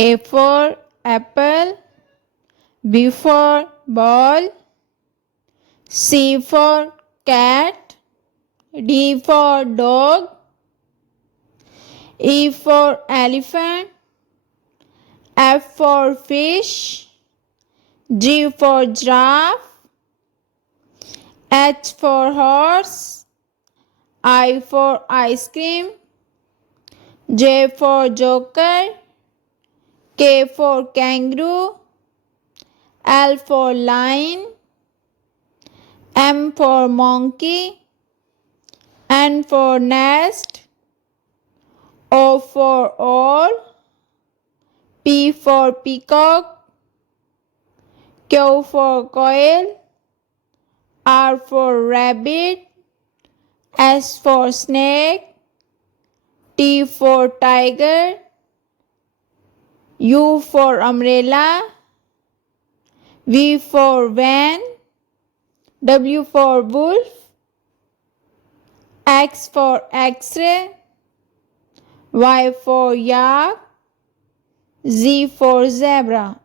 A for apple, B for ball, C for cat, D for dog, E for elephant, F for fish, G for giraffe, H for horse, I for ice cream, J for joker, K for kangaroo, L for lion, M for monkey, N for nest, O for owl, P for peacock, Q for quail, R for rabbit, S for snake, T for tiger, U for umbrella, V for van, W for wolf, X for X-ray, Y for yak, Z for zebra.